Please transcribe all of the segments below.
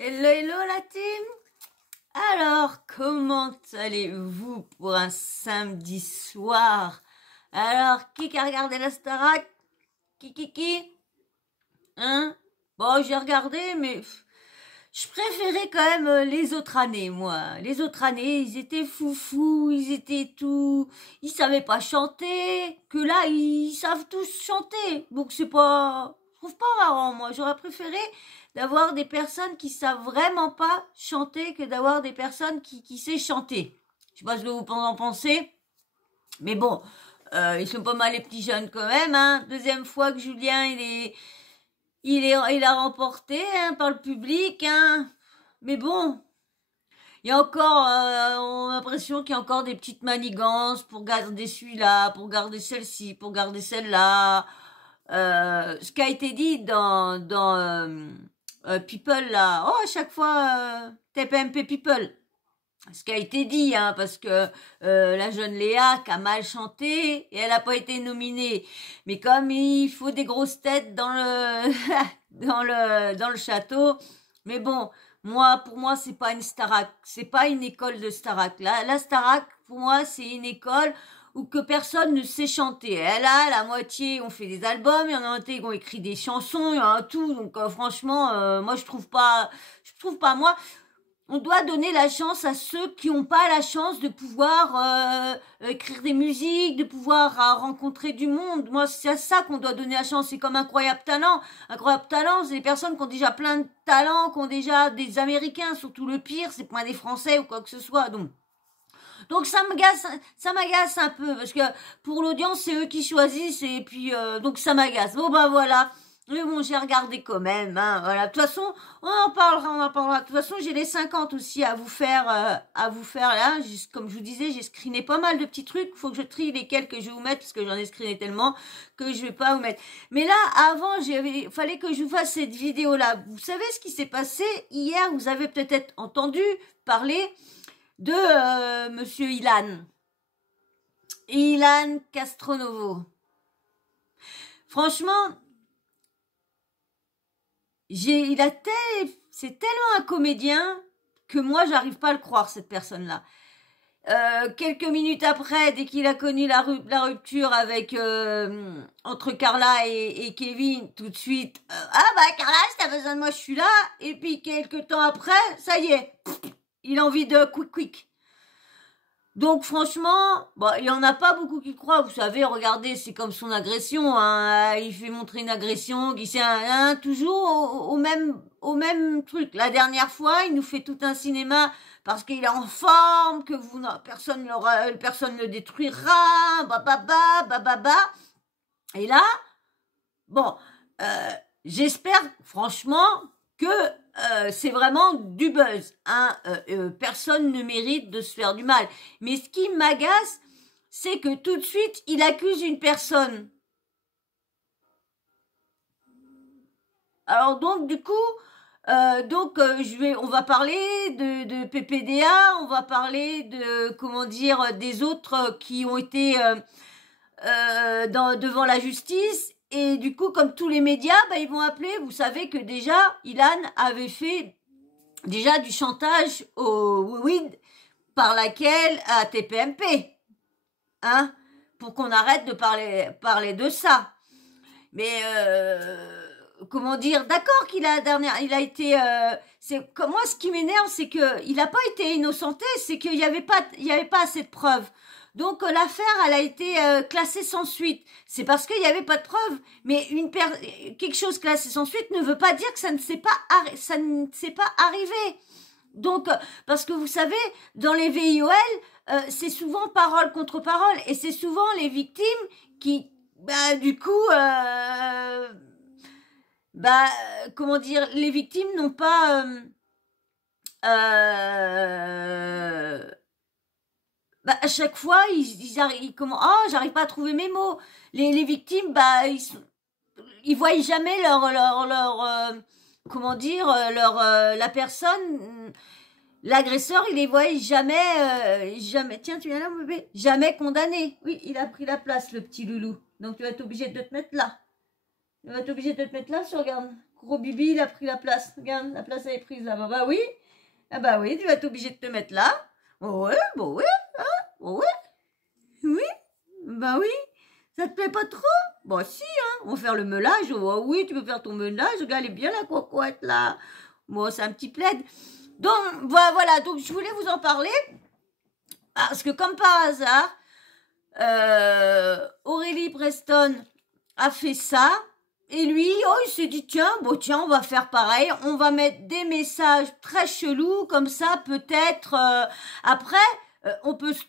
Hello, hello la team. Alors, comment allez-vous pour un samedi soir? Alors, qui a regardé la Starac? Qui? Hein? Bon, j'ai regardé, mais je préférais quand même les autres années, moi. Les autres années, ils étaient foufous, ils étaient tout... Ils savaient pas chanter, que là, ils savent tous chanter. Donc c'est pas... Je trouve pas marrant, moi. J'aurais préféré d'avoir des personnes qui savent vraiment pas chanter que d'avoir des personnes qui savent chanter. Je sais pas ce que vous en pensez, mais bon, ils sont pas mal les petits jeunes quand même, hein. Deuxième fois que Julien, il a remporté hein, par le public, hein. Mais bon, il y a encore, on a l'impression qu'il y a encore des petites manigances pour garder celui-là, pour garder celle-ci, pour garder celle-là. Ce qui a été dit dans People là, oh à chaque fois TPMP People. Ce qui a été dit, hein, parce que la jeune Léa qui a mal chanté et elle n'a pas été nominée. Mais comme il faut des grosses têtes dans le dans le château, mais bon, pour moi, c'est pas une Starac, c'est pas une école de Starac. La Starac, pour moi, c'est une école où que personne ne sait chanter. Elle a la moitié ont fait des albums, il y en a un qui ont écrit des chansons, il y en a un tout. Donc franchement, moi je trouve pas moi. On doit donner la chance à ceux qui n'ont pas la chance de pouvoir écrire des musiques, de pouvoir rencontrer du monde. Moi, c'est à ça qu'on doit donner la chance. C'est comme Incroyable Talent. Incroyable Talent, c'est des personnes qui ont déjà plein de talents, qui ont déjà des Américains, surtout le pire, c'est pas des Français ou quoi que ce soit. Donc ça m'agace un peu parce que pour l'audience, c'est eux qui choisissent et puis donc ça m'agace. Bon bah voilà. Mais bon, j'ai regardé quand même, hein, voilà. De toute façon, on en parlera. De toute façon, j'ai les 50 aussi à vous faire là. Comme je vous disais, j'ai screené pas mal de petits trucs. Faut que je trie lesquels que je vais vous mettre parce que j'en ai screené tellement que je vais pas vous mettre. Mais là, avant, fallait que je vous fasse cette vidéo là. Vous savez ce qui s'est passé hier? Vous avez peut-être entendu parler de Monsieur Ilan Castronovo. Franchement, c'est tellement un comédien que moi j'arrive pas à le croire cette personne-là. Quelques minutes après, dès qu'il a connu la rupture avec entre Carla et Kevin, tout de suite, ah bah Carla, si t'as besoin de moi, je suis là. Et puis quelques temps après, ça y est, il a envie de quick. Donc franchement, bon, il y en a pas beaucoup qui croient. Vous savez, regardez, c'est comme son agression. Hein. Il fait montrer une agression, qui c'est toujours au même truc. La dernière fois, il nous fait tout un cinéma parce qu'il est en forme, que personne ne le détruira, bababa. Et là, bon, j'espère franchement que c'est vraiment du buzz. Hein. Personne ne mérite de se faire du mal. Mais ce qui m'agace, c'est que tout de suite, il accuse une personne. Alors donc, du coup, on va parler de PPDA, on va parler de, comment dire, des autres qui ont été devant la justice. Et du coup, comme tous les médias, bah, ils vont appeler. Vous savez que déjà, Ilan avait fait déjà du chantage au WID par laquelle à TPMP, hein, pour qu'on arrête de parler de ça. Mais comment dire, d'accord qu'il il a été, c'est comme moi ce qui m'énerve, c'est que il a pas été innocenté, c'est qu'il y avait pas assez de preuves. Donc l'affaire, elle a été classée sans suite. C'est parce qu'il n'y avait pas de preuves. Mais quelque chose classé sans suite ne veut pas dire que ça ne s'est pas arrivé. Donc parce que vous savez, dans les VIOL, c'est souvent parole contre parole et c'est souvent les victimes qui, bah du coup, comment dire, les victimes n'ont pas à chaque fois, j'arrive pas à trouver mes mots. Les victimes, ils voient jamais comment dire, la personne, l'agresseur, il les voit jamais. Tiens, tu viens là, mon bébé? Jamais condamné. Oui, il a pris la place, le petit loulou. Donc tu vas être obligé de te mettre là. Tu vas être obligé de te mettre là, regarde. Gros bibi, il a pris la place. Regarde, la place elle est prise là-bas. Bah oui. Ah bah oui, tu vas être obligé de te mettre là. Oh ouais, bon ouais, hein, oh ouais. Oui, bah oui. Ça te plaît pas trop? Bon si, hein. On va faire le meulage. Oh oui, tu peux faire ton meulage. Regarde, elle est bien la cocotte là. Bon, c'est un petit plaid. Donc voilà, donc je voulais vous en parler. Parce que comme par hasard, Aurélie Preston a fait ça. Et lui, oh, il s'est dit, tiens, bon, tiens, on va faire pareil. On va mettre des messages très chelous, comme ça, peut-être, après, on peut se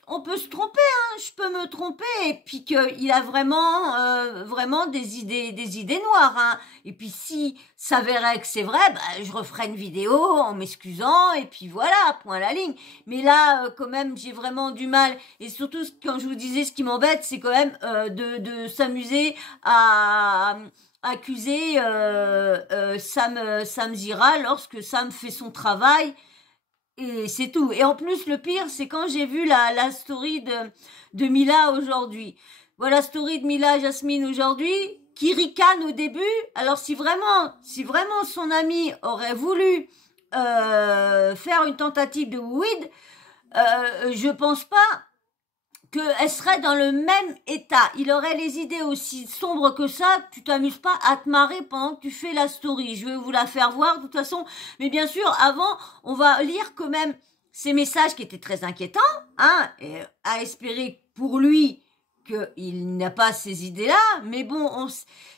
tromper, hein. Je peux me tromper. Et puis qu'il a vraiment des idées noires, hein. Et puis si s'avérait que c'est vrai, bah, je referai une vidéo en m'excusant. Et puis voilà, point à la ligne. Mais là, quand même, j'ai vraiment du mal. Et surtout, quand je vous disais, ce qui m'embête, c'est quand même de s'amuser à accuser Sam Zira lorsque Sam fait son travail et c'est tout. Et en plus le pire c'est quand j'ai vu la story de Mila aujourd'hui. Voilà, story de Mila Jasmine aujourd'hui qui ricane au début. Alors si vraiment son ami aurait voulu faire une tentative de weed, je pense pas qu'elle serait dans le même état. Il aurait les idées aussi sombres que ça. Tu t'amuses pas à te marrer pendant que tu fais la story. Je vais vous la faire voir de toute façon. Mais bien sûr, avant, on va lire quand même ces messages qui étaient très inquiétants, hein, et à espérer pour lui qu'il n'a pas ces idées-là. Mais bon,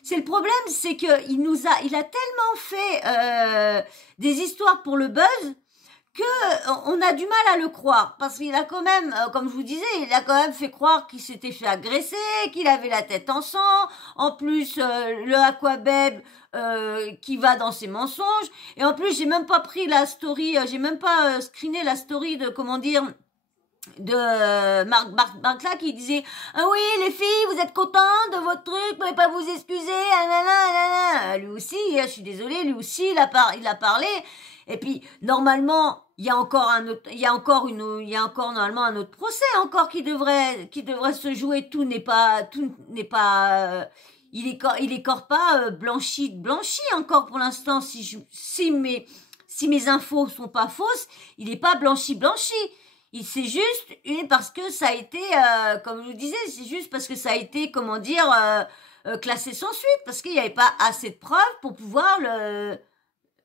c'est le problème, c'est que il a tellement fait des histoires pour le buzz on a du mal à le croire, parce qu'il a quand même, comme je vous disais, il a quand même fait croire qu'il s'était fait agresser, qu'il avait la tête en sang, en plus le aquabeb qui va dans ses mensonges, et en plus j'ai même pas pris la story, j'ai même pas screené la story de, comment dire, de Marc là qui disait ah oui les filles vous êtes contentes de votre truc, vous pouvez pas vous excuser, nanana. Lui aussi, je suis désolée, lui aussi il a parlé. Et puis normalement il y a encore normalement un autre procès encore qui devrait se jouer. Tout n'est pas il est corps pas blanchi encore pour l'instant. Si mes infos sont pas fausses, il est pas blanchi. C'est juste parce que ça a été, comme je vous disais, c'est juste parce que ça a été, comment dire, classé sans suite, parce qu'il n'y avait pas assez de preuves pour pouvoir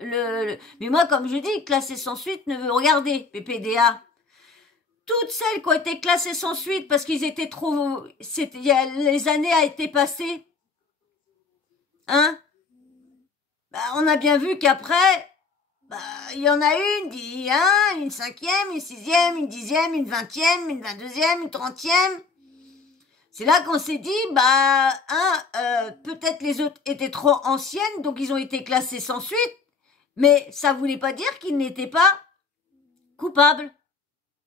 Mais moi, comme je dis, classé sans suite ne veut regarder, PPDA. Toutes celles qui ont été classées sans suite parce qu'ils étaient trop, les années a été passées, hein, bah, on a bien vu qu'après, bah, il y en a une 5e, une 6e, une 10e, une 20e, une 22e, une 30e. C'est là qu'on s'est dit, peut-être les autres étaient trop anciennes, donc ils ont été classés sans suite, mais ça voulait pas dire qu'ils n'étaient pas coupables,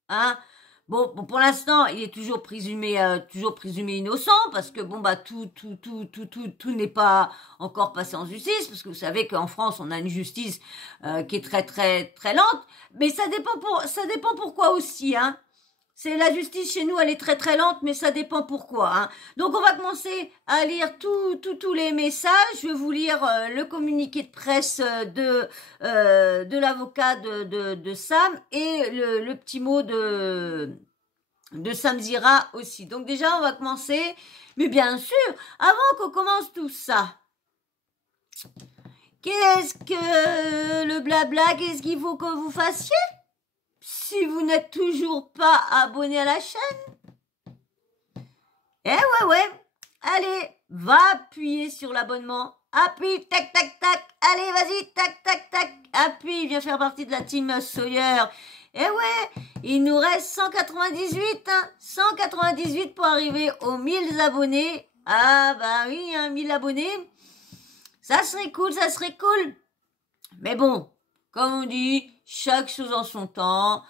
hein. Bon, pour l'instant, il est toujours présumé innocent, parce que tout n'est pas encore passé en justice, parce que vous savez qu'en France, on a une justice qui est très très très lente, mais ça dépend pourquoi aussi, hein. C'est la justice chez nous, elle est très très lente, mais ça dépend pourquoi, hein. Donc on va commencer à lire tous les messages. Je vais vous lire le communiqué de presse de l'avocat de Sam et le petit mot de Sam Zira aussi. Donc déjà on va commencer, mais bien sûr, avant qu'on commence tout ça, qu'est-ce que le blabla, qu'est-ce qu'il faut que vous fassiez? Si vous n'êtes toujours pas abonné à la chaîne, ouais, allez, va appuyer sur l'abonnement, appuie, tac, tac, tac, allez, vas-y, tac, tac, tac, appuie, viens faire partie de la team Sawyer. Il nous reste 198, hein, 198 pour arriver aux 1000 abonnés. Ah bah oui, hein, 1000 abonnés, ça serait cool. Mais bon, comme on dit, chaque chose en son temps.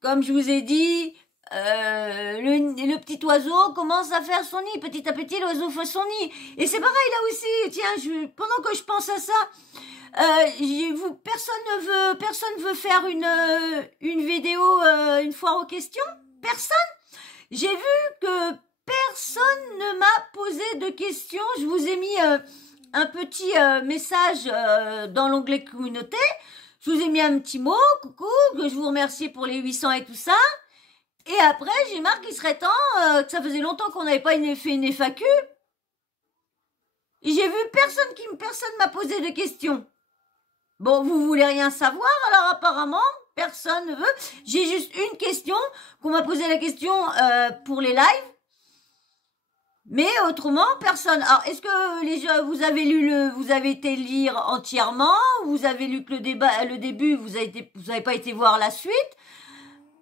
Comme je vous ai dit, le petit oiseau commence à faire son nid. Petit à petit, l'oiseau fait son nid. Et c'est pareil là aussi. Tiens, pendant que je pense à ça, personne veut faire une vidéo, une foire aux questions. Personne. J'ai vu que personne ne m'a posé de questions. Je vous ai mis un petit message dans l'onglet communauté. Je vous ai mis un petit mot, coucou, que je vous remercie pour les 800 et tout ça. Et après, j'ai marqué qu'il serait temps, que ça faisait longtemps qu'on n'avait pas fait une FAQ. Et j'ai vu personne m'a posé de questions. Bon, vous voulez rien savoir, alors apparemment, personne ne veut. J'ai juste une question, qu'on m'a posé la question pour les lives. Mais autrement, personne. Alors, est-ce que les gens, vous avez été lire entièrement, vous avez lu que le début, vous avez pas été voir la suite.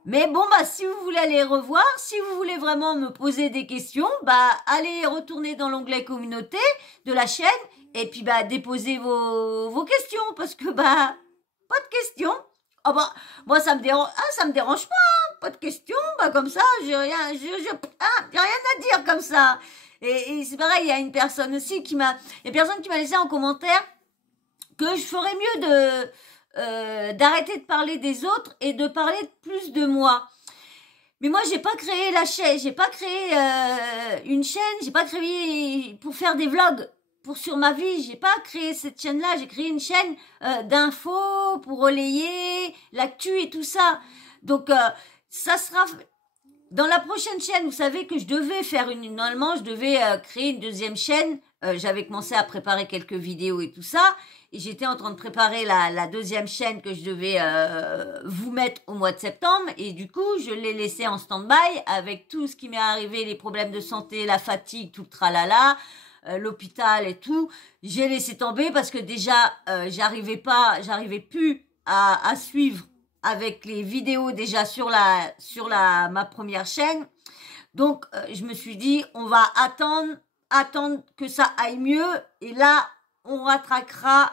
Mais bon, bah, si vous voulez aller revoir, si vous voulez vraiment me poser des questions, bah, allez retourner dans l'onglet communauté de la chaîne et puis, bah, déposez vos questions parce que, bah, pas de questions. Oh, bah, moi, ça me dérange pas, hein, pas de questions, bah, comme ça, j'ai rien à dire comme ça. Et c'est pareil, il y a une personne aussi qui m'a laissé en commentaire que je ferais mieux d'arrêter de parler des autres et de parler plus de moi. Mais moi, j'ai pas créé la chaîne, j'ai pas créé une chaîne, j'ai pas créé pour faire des vlogs sur ma vie, j'ai pas créé cette chaîne-là, j'ai créé une chaîne d'infos pour relayer l'actu et tout ça. Donc, ça sera dans la prochaine chaîne. Vous savez que je devais faire normalement, je devais créer une deuxième chaîne. J'avais commencé à préparer quelques vidéos et tout ça. Et j'étais en train de préparer la deuxième chaîne que je devais vous mettre au mois de septembre. Et du coup, je l'ai laissé en stand-by avec tout ce qui m'est arrivé, les problèmes de santé, la fatigue, tout le tralala, l'hôpital et tout. J'ai laissé tomber parce que déjà, j'arrivais plus à suivre avec les vidéos déjà sur ma première chaîne. Donc, je me suis dit, on va attendre que ça aille mieux. Et là, on rattraquera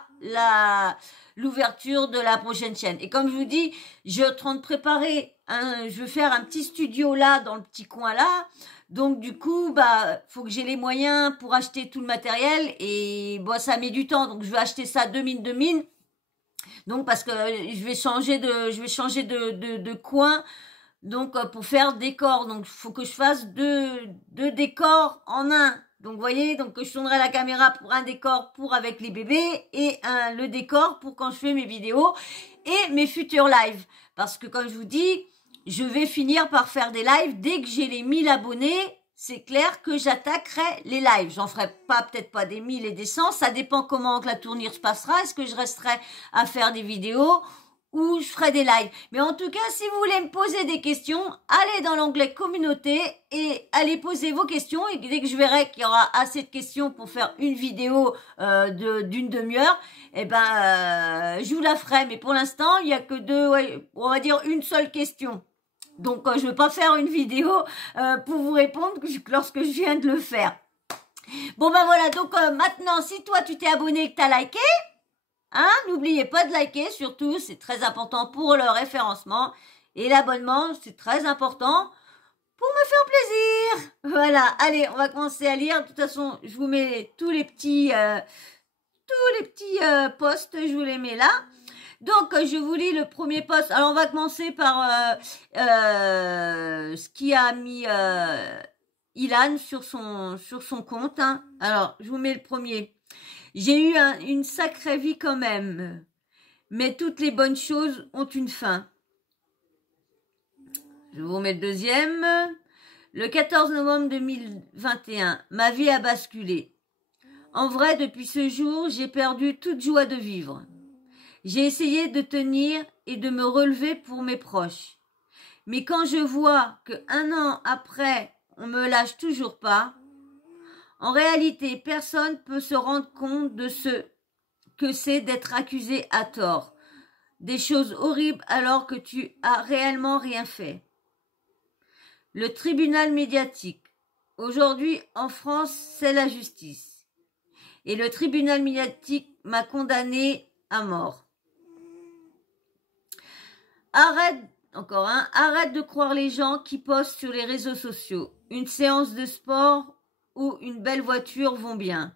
l'ouverture de la prochaine chaîne. Et comme je vous dis, je suis en train de préparer je vais faire un petit studio là, dans le petit coin là. Donc, du coup, bah, faut que j'ai les moyens pour acheter tout le matériel. Et, bon, ça met du temps. Donc, je vais acheter ça de mine. Donc, parce que je vais changer de coin. Donc, pour faire décor. Donc, il faut que je fasse deux décors en un. Donc, vous voyez, donc je tournerai la caméra pour un décor pour avec les bébés et le décor pour quand je fais mes vidéos et mes futurs lives. Parce que, comme je vous dis, je vais finir par faire des lives. Dès que j'ai les 1000 abonnés, c'est clair que j'attaquerai les lives. J'en ferai peut-être pas des 1000 et des 100. Ça dépend comment que la tournure se passera. Est-ce que je resterai à faire des vidéos ou je ferai des lives. Mais en tout cas, si vous voulez me poser des questions, allez dans l'onglet communauté et allez poser vos questions. Et dès que je verrai qu'il y aura assez de questions pour faire une vidéo d'une demi-heure, eh ben, je vous la ferai. Mais pour l'instant, il y a que on va dire une seule question. Donc, je ne vais pas faire une vidéo pour vous répondre lorsque je viens de le faire. Bon, ben voilà. Donc, maintenant, si toi, tu t'es abonné et que tu as liké, hein, n'oubliez pas de liker, surtout, c'est très important pour le référencement. Et l'abonnement, c'est très important pour me faire plaisir. Voilà, allez, on va commencer à lire. De toute façon, je vous mets tous les petits posts, je vous les mets là. Donc, je vous lis le premier post. Alors, on va commencer par ce qui a mis Ilan sur son compte. Hein. Alors, je vous mets le premier. J'ai eu une sacrée vie quand même, mais toutes les bonnes choses ont une fin. Je vous remets le deuxième. Le 14 novembre 2021, ma vie a basculé. En vrai, depuis ce jour, j'ai perdu toute joie de vivre. J'ai essayé de tenir et de me relever pour mes proches. Mais quand je vois qu'un an après, on me lâche toujours pas, en réalité, personne ne peut se rendre compte de ce que c'est d'être accusé à tort. Des choses horribles alors que tu as réellement rien fait. Le tribunal médiatique. Aujourd'hui, en France, c'est la justice. Et le tribunal médiatique m'a condamné à mort. Arrête de croire les gens qui postent sur les réseaux sociaux. Une séance de sport ou une belle voiture vont bien.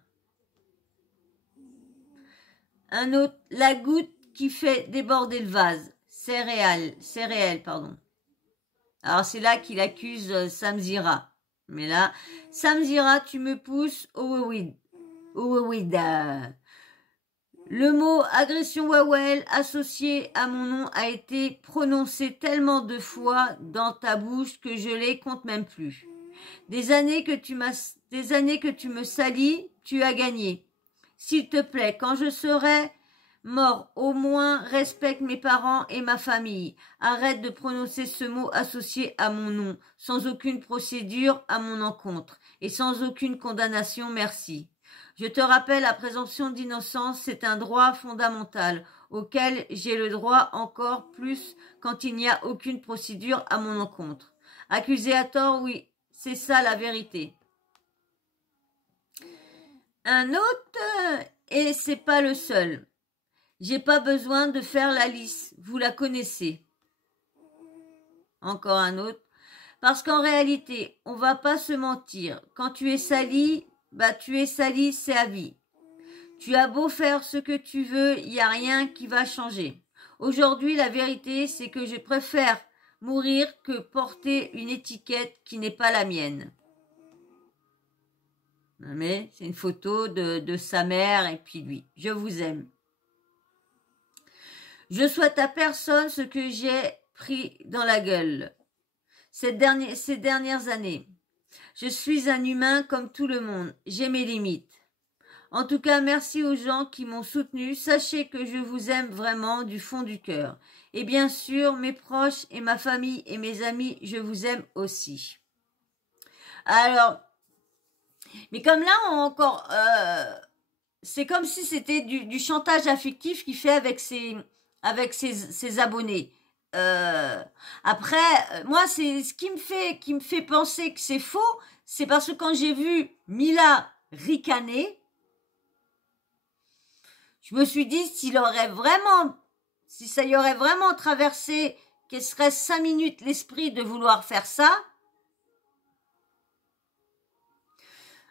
Un autre, la goutte qui fait déborder le vase. C'est réel, pardon. Alors c'est là qu'il accuse Samzira. Mais là, Samzira, tu me pousses au Ouida. Le mot agression Wawel associé à mon nom a été prononcé tellement de fois dans ta bouche que je les compte même plus. Des années que tu me salis, tu as gagné. S'il te plaît, quand je serai mort, au moins respecte mes parents et ma famille. Arrête de prononcer ce mot associé à mon nom, sans aucune procédure à mon encontre et sans aucune condamnation, merci. Je te rappelle, la présomption d'innocence, c'est un droit fondamental auquel j'ai le droit encore plus quand il n'y a aucune procédure à mon encontre. Accusé à tort, oui, c'est ça la vérité. Un autre, et c'est pas le seul. J'ai pas besoin de faire la liste, vous la connaissez. Encore un autre. Parce qu'en réalité, on va pas se mentir. Quand tu es sali, tu es sali, c'est à vie. Tu as beau faire ce que tu veux, il n'y a rien qui va changer. Aujourd'hui, la vérité, c'est que je préfère mourir que porter une étiquette qui n'est pas la mienne. Mais c'est une photo de sa mère et puis lui. Je vous aime. Je souhaite à personne ce que j'ai pris dans la gueule ces dernières années. Je suis un humain comme tout le monde. J'ai mes limites. En tout cas, merci aux gens qui m'ont soutenu. Sachez que je vous aime vraiment du fond du cœur. Et bien sûr, mes proches et ma famille et mes amis, je vous aime aussi. Alors, mais comme là, encore, c'est comme si c'était du chantage affectif qu'il fait avec ses abonnés. Après, moi, c'est ce qui me fait penser que c'est faux, c'est parce que quand j'ai vu Mila ricaner, je me suis dit si ça y aurait vraiment traversé, qu'elle serait 5 minutes l'esprit de vouloir faire ça,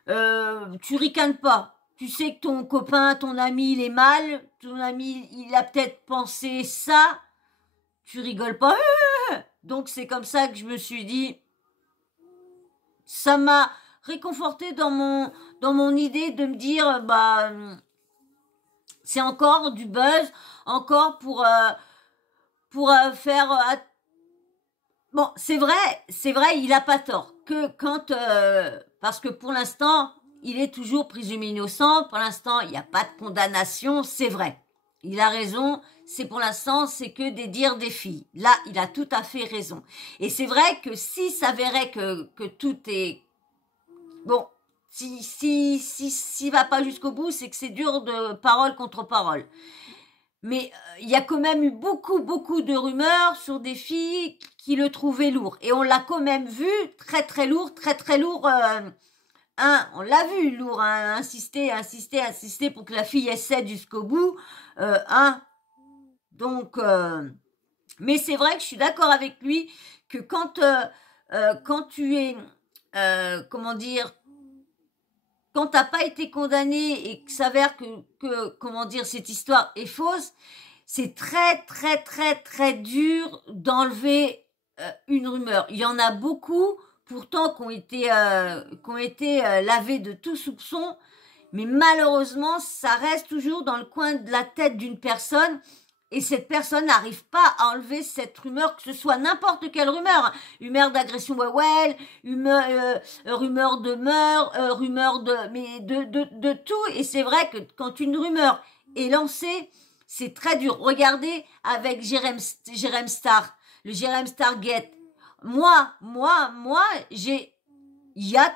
tu ricanes pas. Tu sais que ton copain, ton ami, il est mal, ton ami, il a peut-être pensé ça, tu rigoles pas. Donc c'est comme ça que je me suis dit, ça m'a réconforté dans mon idée de me dire, c'est encore du buzz, encore pour faire. Bon, c'est vrai, il a pas tort. Que quand, parce que pour l'instant, il est toujours présumé innocent. Pour l'instant, il n'y a pas de condamnation, c'est vrai. Il a raison. C'est pour l'instant, c'est que des dires des filles. Là, il a tout à fait raison. Et c'est vrai que si s'avérait que tout est bon, s'il va pas jusqu'au bout, c'est que c'est dur de parole contre parole. Mais il y a quand même eu beaucoup de rumeurs sur des filles qui le trouvaient lourd. Et on l'a quand même vu très lourd. On l'a vu lourd, insister pour que la fille cède jusqu'au bout. Donc, mais c'est vrai que je suis d'accord avec lui que quand tu es, comment dire, quand t'as pas été condamné et que s'avère que comment dire, cette histoire est fausse, c'est très dur d'enlever une rumeur. Il y en a beaucoup, pourtant, qui ont été lavés de tout soupçon, mais malheureusement, ça reste toujours dans le coin de la tête d'une personne. Et cette personne n'arrive pas à enlever cette rumeur, que ce soit n'importe quelle rumeur. Rumeur d'agression Wawel, rumeur de meurtre, rumeur de tout. Et c'est vrai que quand une rumeur est lancée, c'est très dur. Regardez avec Jérém Star, le Jérém Star Gate. Moi, il y a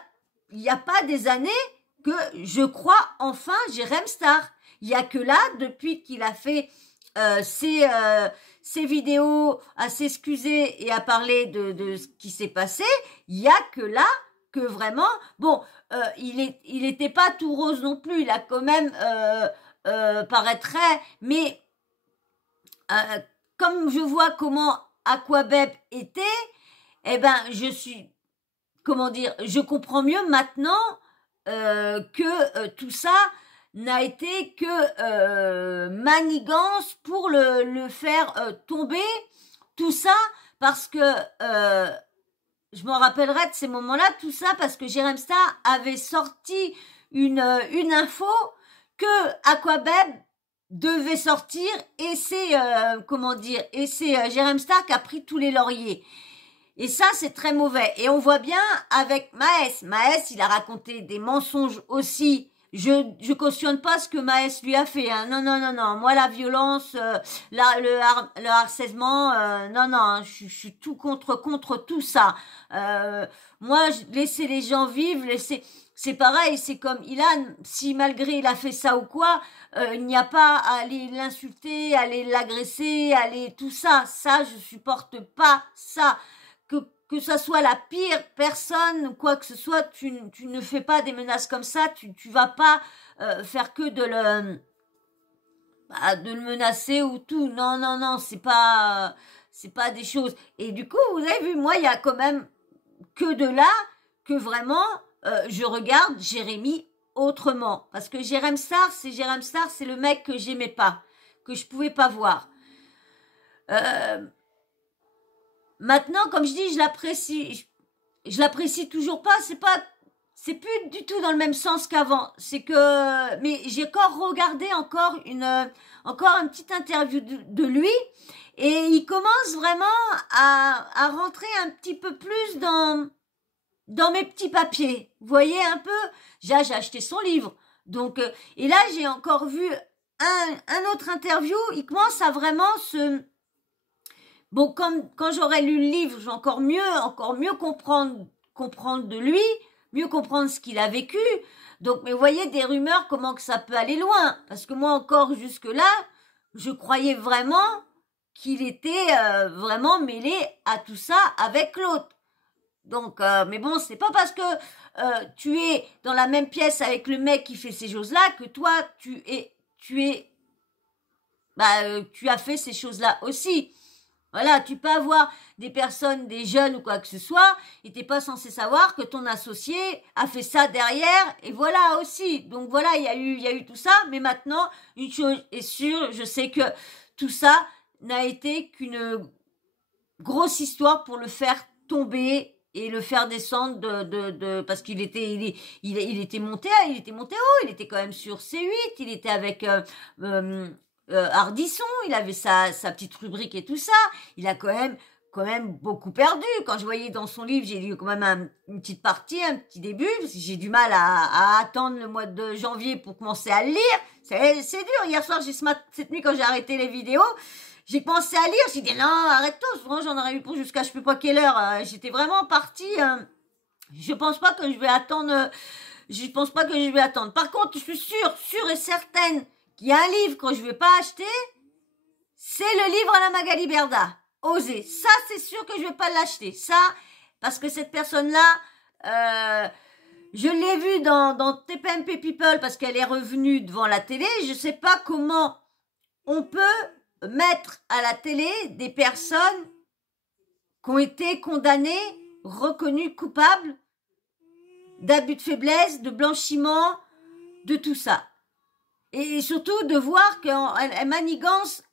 pas des années que je crois enfin Jérém Star. Il y a que là, depuis qu'il a fait ces vidéos à s'excuser et à parler de ce qui s'est passé, il y a que là que vraiment, bon, il était pas tout rose non plus, il a quand même paraîtrait, mais comme je vois comment Aquabeb était, eh ben je comprends mieux maintenant que tout ça n'a été que manigance pour le faire tomber, tout ça parce que je m'en rappellerai de ces moments-là, tout ça parce que Jérém Star avait sorti une info que Aquabeb devait sortir et c'est comment dire, et c'est Jérém Star qui a pris tous les lauriers. Et ça, c'est très mauvais. Et on voit bien avec Maës. Maës, il a raconté des mensonges aussi. Je cautionne pas ce que Maës lui a fait. Hein. Non, non, non, non. Moi, la violence, le harcèlement, non, non. Hein. Je suis tout contre tout ça. Moi, laisser les gens vivre, laisser... C'est pareil, c'est comme Ilan, si malgré il a fait ça ou quoi, il n'y a pas à aller l'insulter, à aller l'agresser, à aller tout ça. Ça, je supporte pas ça. Que ça soit la pire personne ou quoi que ce soit, tu ne fais pas des menaces comme ça, tu vas pas faire que de le menacer ou tout. Non, non, non, c'est pas des choses. Et du coup, vous avez vu, moi, il y a quand même que de là que vraiment je regarde Jérémy autrement. Parce que Jérém Star, c'est le mec que j'aimais pas, que je pouvais pas voir. Maintenant, comme je dis, je l'apprécie toujours pas, c'est plus du tout dans le même sens qu'avant. C'est que, mais j'ai encore regardé encore une petite interview de lui, et il commence vraiment à rentrer un petit peu plus dans mes petits papiers. Vous voyez un peu? J'ai acheté son livre. Donc, et là, j'ai encore vu un autre interview, il commence à vraiment bon, comme quand j'aurai lu le livre, je vais encore mieux comprendre de lui, mieux comprendre ce qu'il a vécu. Donc, mais vous voyez des rumeurs, comment que ça peut aller loin. Parce que moi encore jusque-là, je croyais vraiment qu'il était vraiment mêlé à tout ça avec l'autre. Donc, mais bon, c'est pas parce que tu es dans la même pièce avec le mec qui fait ces choses-là que toi, tu as fait ces choses-là aussi. Voilà, tu peux avoir des personnes, des jeunes ou quoi que ce soit, et t'es pas censé savoir que ton associé a fait ça derrière, et voilà aussi. Donc voilà, il y a eu tout ça, mais maintenant, une chose est sûre, je sais que tout ça n'a été qu'une grosse histoire pour le faire tomber et le faire descendre parce qu'il était, il était monté haut, il était quand même sur C8, il était avec, Ardisson, il avait sa petite rubrique et tout ça. Il a quand même beaucoup perdu. Quand je voyais dans son livre, j'ai lu quand même une petite partie, un petit début, parce que j'ai du mal à attendre le mois de janvier pour commencer à le lire. C'est dur. Hier soir, cette nuit, quand j'ai arrêté les vidéos, j'ai commencé à lire. J'ai dit non, arrête-toi. Souvent, j'en aurais eu pour jusqu'à je sais pas quelle heure. J'étais vraiment partie. Je pense pas que je vais attendre. Par contre, je suis sûre et certaine. Il y a un livre que je ne vais pas acheter, c'est le livre à la Magali Berda. Osez. Ça, c'est sûr que je ne vais pas l'acheter. Ça, parce que cette personne-là, je l'ai vue dans TPMP People parce qu'elle est revenue devant la télé. Je ne sais pas comment on peut mettre à la télé des personnes qui ont été condamnées, reconnues coupables d'abus de faiblesse, de blanchiment, de tout ça. Et surtout de voir qu'elle manigance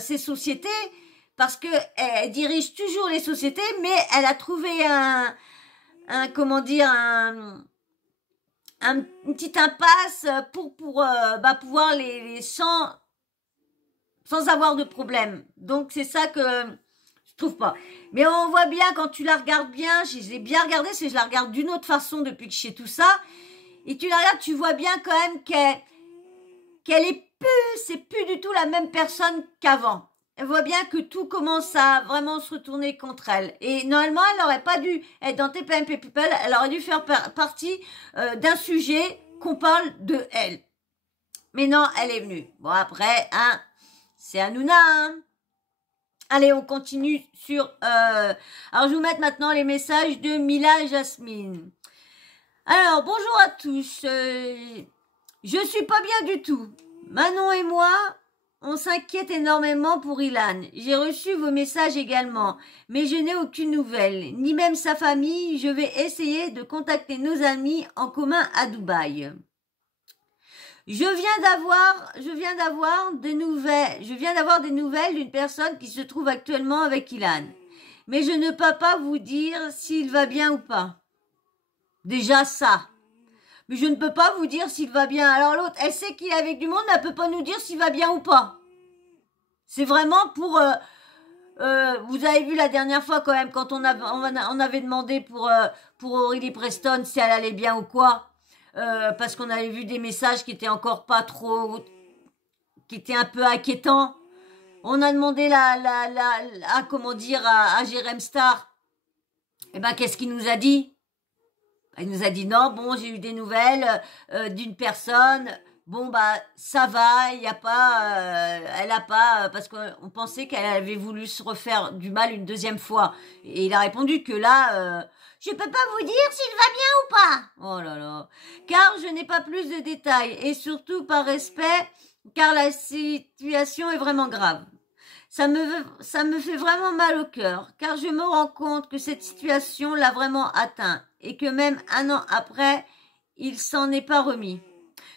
ces sociétés parce que elle dirige toujours les sociétés, mais elle a trouvé une petite impasse pour pouvoir les sans avoir de problème. Donc c'est ça que je trouve pas. Mais on voit bien quand tu la regardes bien, je l'ai bien regardée, c'est que je la regarde d'une autre façon depuis que je sais tout ça. Et tu la regardes, tu vois bien quand même c'est plus du tout la même personne qu'avant. Elle voit bien que tout commence à vraiment se retourner contre elle. Et normalement, elle n'aurait pas dû être dans TPMP People, elle aurait dû faire partie d'un sujet qu'on parle de elle. Mais non, elle est venue. Bon, après, hein, c'est Hanouna, hein. Allez, on continue sur... Alors, je vais vous mettre maintenant les messages de Mila et Jasmine. Alors, bonjour à tous. Je suis pas bien du tout. Manon et moi, on s'inquiète énormément pour Ilan. J'ai reçu vos messages également, mais je n'ai aucune nouvelle, ni même sa famille. Je vais essayer de contacter nos amis en commun à Dubaï. Je viens d'avoir des nouvelles d'une personne qui se trouve actuellement avec Ilan. Mais je ne peux pas vous dire s'il va bien ou pas. Déjà ça. Mais je ne peux pas vous dire s'il va bien. Alors l'autre, elle sait qu'il est avec du monde, mais elle peut pas nous dire s'il va bien ou pas. C'est vraiment pour... vous avez vu la dernière fois quand même, quand on avait demandé pour Aurélie Preston si elle allait bien ou quoi. Parce qu'on avait vu des messages qui étaient encore pas trop... qui étaient un peu inquiétants. On a demandé à Jérém Star. Eh ben, qu'est-ce qu'il nous a dit? Il nous a dit non, bon, j'ai eu des nouvelles d'une personne. Bon, bah, ça va, il y a pas, elle a pas, parce qu'on pensait qu'elle avait voulu se refaire du mal une deuxième fois. Et il a répondu que là, je peux pas vous dire s'il va bien ou pas. Oh là là. Car je n'ai pas plus de détails. Et surtout par respect, car la situation est vraiment grave. Ça me fait vraiment mal au cœur, car je me rends compte que cette situation l'a vraiment atteint et que même un an après, il s'en est pas remis.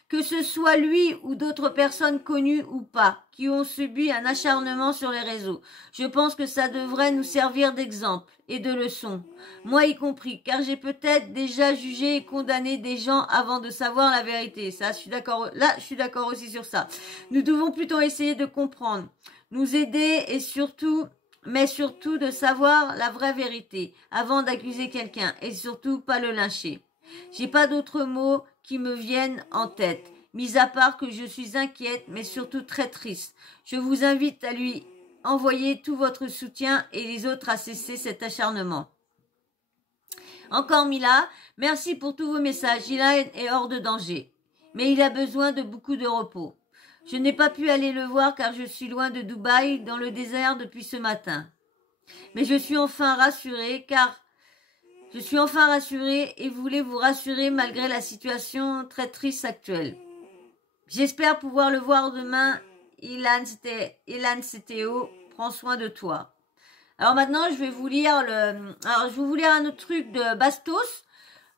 Que ce soit lui ou d'autres personnes connues ou pas, qui ont subi un acharnement sur les réseaux. Je pense que ça devrait nous servir d'exemple et de leçon. Moi y compris, car j'ai peut-être déjà jugé et condamné des gens avant de savoir la vérité. Ça, je suis d'accord. Là, je suis d'accord aussi sur ça. Nous devons plutôt essayer de comprendre, nous aider et surtout de savoir la vraie vérité avant d'accuser quelqu'un et surtout pas le lyncher. J'ai pas d'autres mots qui me viennent en tête, mis à part que je suis inquiète mais surtout très triste. Je vous invite à lui envoyer tout votre soutien et les autres à cesser cet acharnement. Encore Mila, merci pour tous vos messages. Ilan est hors de danger, mais il a besoin de beaucoup de repos. Je n'ai pas pu aller le voir car je suis loin de Dubaï, dans le désert depuis ce matin. Mais je suis enfin rassurée et voulais vous rassurer malgré la situation très triste actuelle. J'espère pouvoir le voir demain. Ilan CTO, prends soin de toi. Alors maintenant, je vais vous lire un autre truc de Bastos.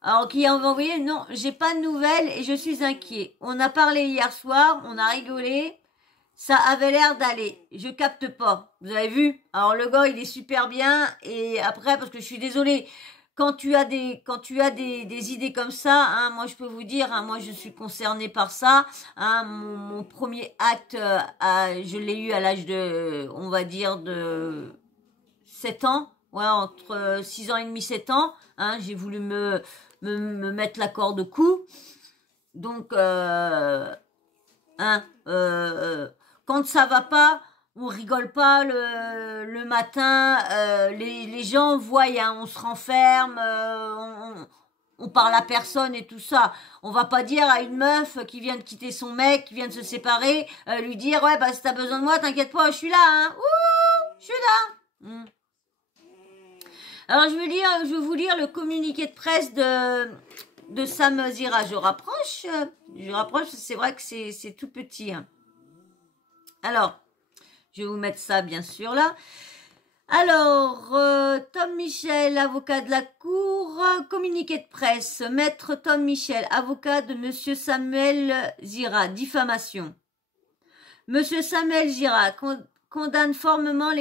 Alors, qui a envoyé, non, j'ai pas de nouvelles et je suis inquiet. On a parlé hier soir, on a rigolé, ça avait l'air d'aller. Je capte pas, vous avez vu? Alors, le gars, il est super bien et après, parce que je suis désolée, quand tu as des idées comme ça, hein, moi, je peux vous dire, hein, moi, je suis concernée par ça, hein, mon premier acte, je l'ai eu à l'âge de, on va dire, de 7 ans, ouais, entre 6 ans et demi, 7 ans, hein, j'ai voulu me mettre la corde au cou. Donc, quand ça va pas, on rigole pas le matin. Les gens voient, hein, on se renferme, on parle à personne et tout ça. On va pas dire à une meuf qui vient de quitter son mec, qui vient de se séparer, lui dire ouais bah si t'as besoin de moi, t'inquiète pas, je suis là, hein. Ouh, je suis là. Alors, je vais vous lire le communiqué de presse de Sam Zira. Je rapproche, c'est vrai que c'est tout petit. Hein. Alors, je vais vous mettre ça, bien sûr, là. Alors, Tom Michel, avocat de la Cour, communiqué de presse. Maître Tom Michel, avocat de Monsieur Samuel Zira, diffamation. Monsieur Samuel Zira, condamne fermement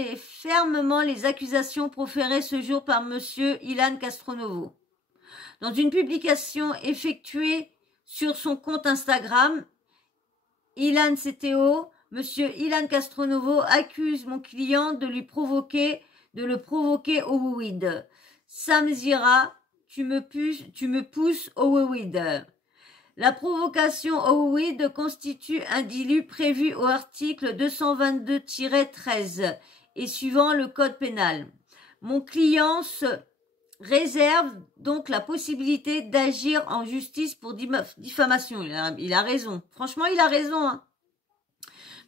les accusations proférées ce jour par Monsieur Ilan Castronovo. Dans une publication effectuée sur son compte Instagram, Ilan CTO, Monsieur Ilan Castronovo accuse mon client de le provoquer au weed. Sam Zira, tu me pousses au weed. La provocation au weed constitue un délit prévu au article 222-13 et suivant le code pénal. Mon client se réserve donc la possibilité d'agir en justice pour diffamation. Il a raison. Franchement, il a raison. Hein.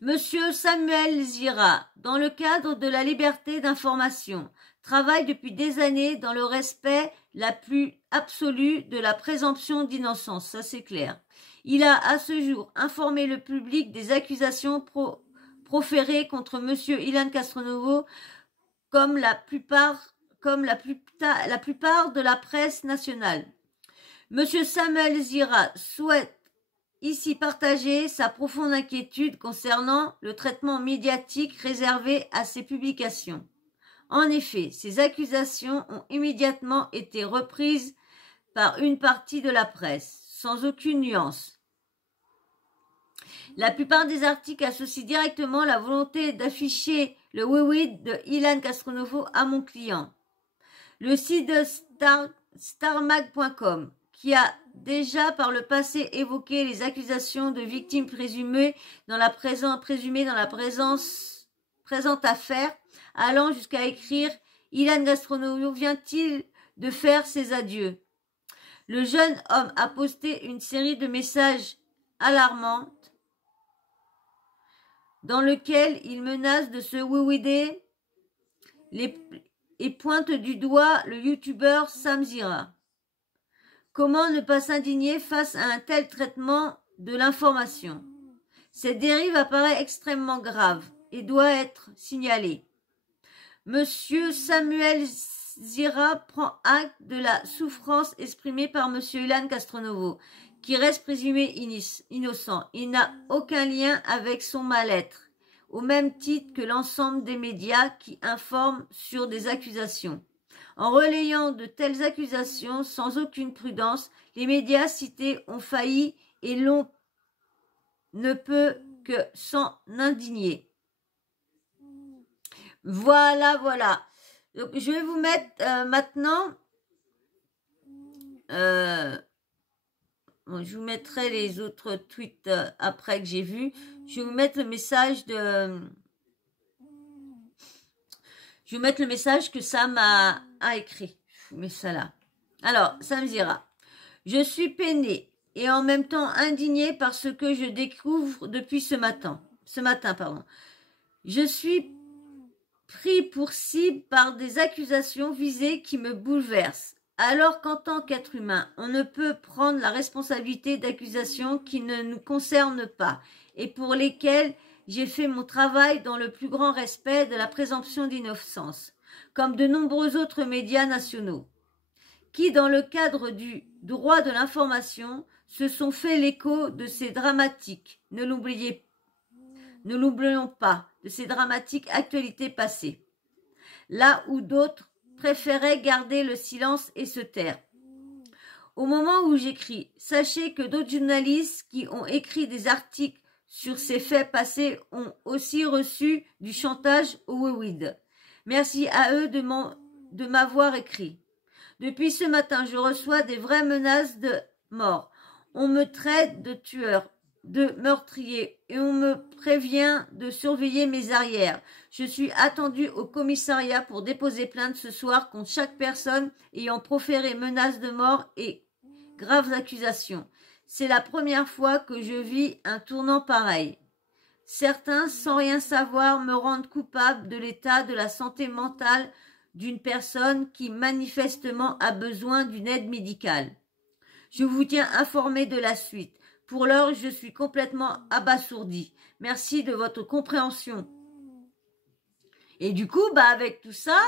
Monsieur Samuel Zira, dans le cadre de la liberté d'information, travaille depuis des années dans le respect la plus absolue de la présomption d'innocence, ça c'est clair. Il a à ce jour informé le public des accusations proférées contre Monsieur Ilan Castronovo comme la plupart de la presse nationale. Monsieur Samuel Zira souhaite ici partager sa profonde inquiétude concernant le traitement médiatique réservé à ces publications. En effet, ces accusations ont immédiatement été reprises par une partie de la presse. sans aucune nuance. La plupart des articles associent directement la volonté d'afficher le oui-oui de Ilan Castronovo à mon client. Le site de starmag.com, qui a déjà par le passé évoqué les accusations de victimes présumées dans la présente affaire, allant jusqu'à écrire « Ilan Castronovo vient-il de faire ses adieux ?» Le jeune homme a posté une série de messages alarmants dans lequel il menace de se oui-oui-der et pointe du doigt le youtubeur Sam Zira. Comment ne pas s'indigner face à un tel traitement de l'information? Cette dérive apparaît extrêmement grave et doit être signalée. Monsieur Samuel Zira prend acte de la souffrance exprimée par Monsieur Ilan Castronovo, qui reste présumé innocent. Il n'a aucun lien avec son mal-être, au même titre que l'ensemble des médias qui informent sur des accusations. En relayant de telles accusations sans aucune prudence, les médias cités ont failli et l'on ne peut que s'en indigner. Voilà, voilà. Donc, je vais vous mettre maintenant... je vous mettrai les autres tweets après que j'ai vu. Je vais vous mettre le message de... Je vais vous mettre le message que Sam a écrit. Je vous mets ça là. Alors, Sam Zira. Je suis peiné et en même temps indigné par ce que je découvre depuis ce matin. Je suis pris pour cible par des accusations visées qui me bouleversent. Alors qu'en tant qu'être humain, on ne peut prendre la responsabilité d'accusations qui ne nous concernent pas et pour lesquelles j'ai fait mon travail dans le plus grand respect de la présomption d'innocence, comme de nombreux autres médias nationaux, qui, dans le cadre du droit de l'information, se sont fait l'écho de ces dramatiques, ne l'oublions pas, de ces dramatiques actualités passées, là où d'autres préféraient garder le silence et se taire. Au moment où j'écris, sachez que d'autres journalistes qui ont écrit des articles sur ces faits passés ont aussi reçu du chantage au oui-oui. Merci à eux de m'avoir écrit. Depuis ce matin, je reçois des vraies menaces de mort. On me traite de tueur, de meurtrier et on me prévient de surveiller mes arrières. Je suis attendu au commissariat pour déposer plainte ce soir contre chaque personne ayant proféré menaces de mort et graves accusations. C'est la première fois que je vis un tournant pareil. Certains, sans rien savoir, me rendent coupable de l'état de la santé mentale d'une personne qui manifestement a besoin d'une aide médicale. Je vous tiens informé de la suite. Pour l'heure, je suis complètement abasourdi. Merci de votre compréhension. Et du coup, avec tout ça,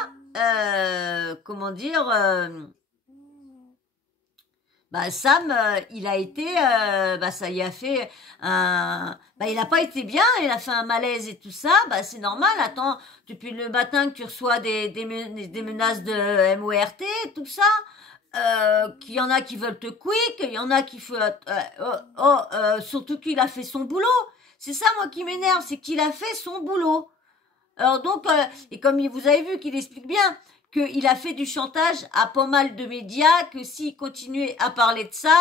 Sam, il a été, ça y a fait un... il n'a pas été bien, il a fait un malaise et tout ça, c'est normal. Attends, depuis le matin que tu reçois des menaces de MORT, tout ça, qu'il y en a qui veulent te quick, il y en a qui veulent... surtout qu'il a fait son boulot. C'est ça, moi, qui m'énerve, c'est qu'il a fait son boulot. Alors donc, et comme vous avez vu qu'il explique bien qu'il a fait du chantage à pas mal de médias, que s'il continuait à parler de ça,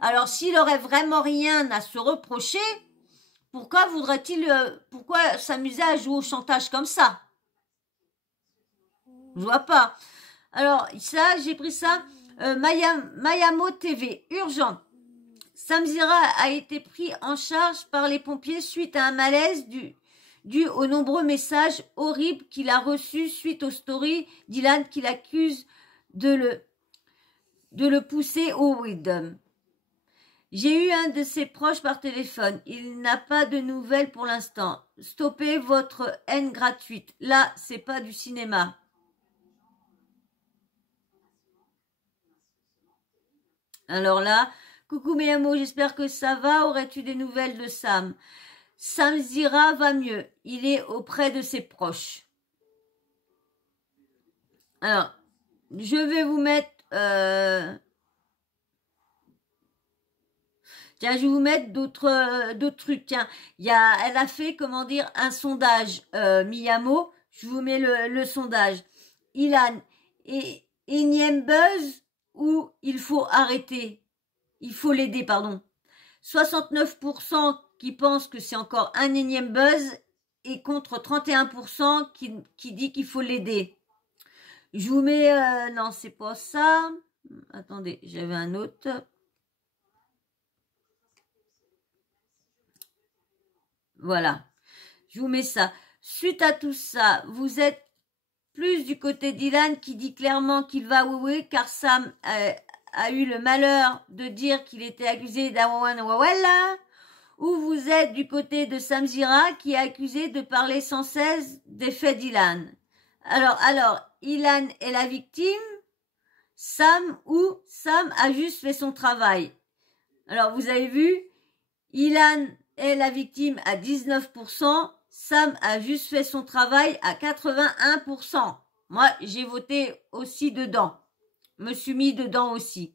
alors s'il aurait vraiment rien à se reprocher, pourquoi pourquoi s'amuser à jouer au chantage comme ça? Je vois pas. Alors ça, j'ai pris ça, Mayamo TV, urgent. Sam Zira a été pris en charge par les pompiers suite à un malaise dû aux nombreux messages horribles qu'il a reçus suite aux stories d'Ilan qui l'accuse de le pousser au weed. J'ai eu un de ses proches par téléphone. Il n'a pas de nouvelles pour l'instant. Stoppez votre haine gratuite. Là, c'est pas du cinéma. Alors là, coucou mes amours, j'espère que ça va. Aurais-tu des nouvelles de Sam? Sam Zira va mieux. Il est auprès de ses proches. Alors, je vais vous mettre Tiens, je vais vous mettre d'autres trucs. Tiens, elle a fait, comment dire, un sondage, Miyamo. Je vous mets le sondage. Ilan, énième buzz ou il faut arrêter? Il faut l'aider, pardon. 69% qui pensent que c'est encore un énième buzz et contre 31% qui dit qu'il faut l'aider. Je vous mets... non, c'est pas ça. Attendez, j'avais un autre. Voilà. Je vous mets ça. Suite à tout ça, vous êtes plus du côté d'Ilan qui dit clairement qu'il va oui car Sam a eu le malheur de dire qu'il était accusé d'Awawawala, ou vous êtes du côté de Samzira qui est accusé de parler sans cesse des faits d'Ilan. Alors, Ilan est la victime, Sam a juste fait son travail. Alors, vous avez vu, Ilan est la victime à 19%, Sam a juste fait son travail à 81%. Moi, j'ai voté aussi dedans. Me suis mis dedans aussi.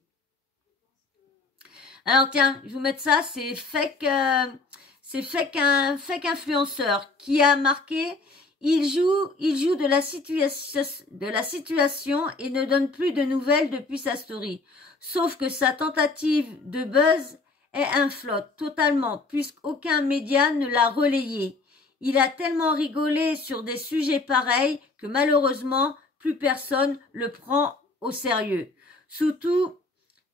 Alors tiens, je vous mets ça, c'est fake influenceur qui a marqué. Il joue de la situation et ne donne plus de nouvelles depuis sa story. Sauf que sa tentative de buzz est un flop totalement, puisqu'aucun média ne l'a relayé. Il a tellement rigolé sur des sujets pareils que malheureusement, plus personne le prend au sérieux. Surtout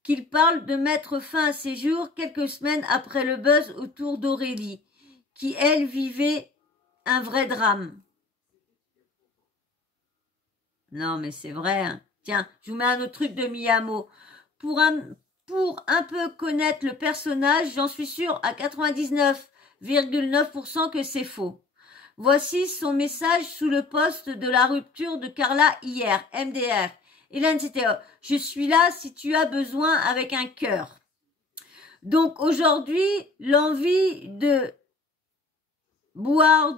qu'il parle de mettre fin à ses jours quelques semaines après le buzz autour d'Aurélie, qui elle vivait un vrai drame. Non mais c'est vrai. Hein. Tiens, je vous mets un autre truc de Miyamo. Pour un peu connaître le personnage, j'en suis sûre à 99,9% que c'est faux. Voici son message sous le post de la rupture de Carla hier, MDR. Hélène, c'était « Je suis là si tu as besoin avec un cœur ». Donc aujourd'hui, l'envie de boire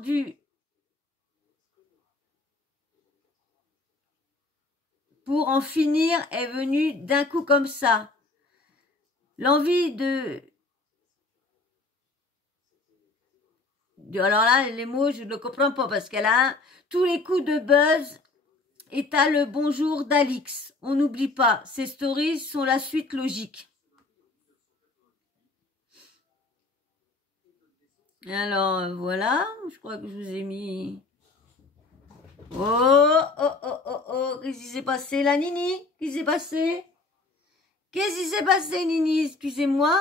pour en finir est venue d'un coup comme ça. L'envie alors là, les mots, je ne comprends pas parce qu'elle a tous les coups de buzz. Et t'as le bonjour d'Alix. On n'oublie pas, ces stories sont la suite logique. Alors, voilà, je crois que je vous ai mis... Oh, qu'est-ce qui s'est passé là, Nini? Qu'est-ce qui s'est passé? Qu'est-ce qui s'est passé, Nini? Excusez-moi.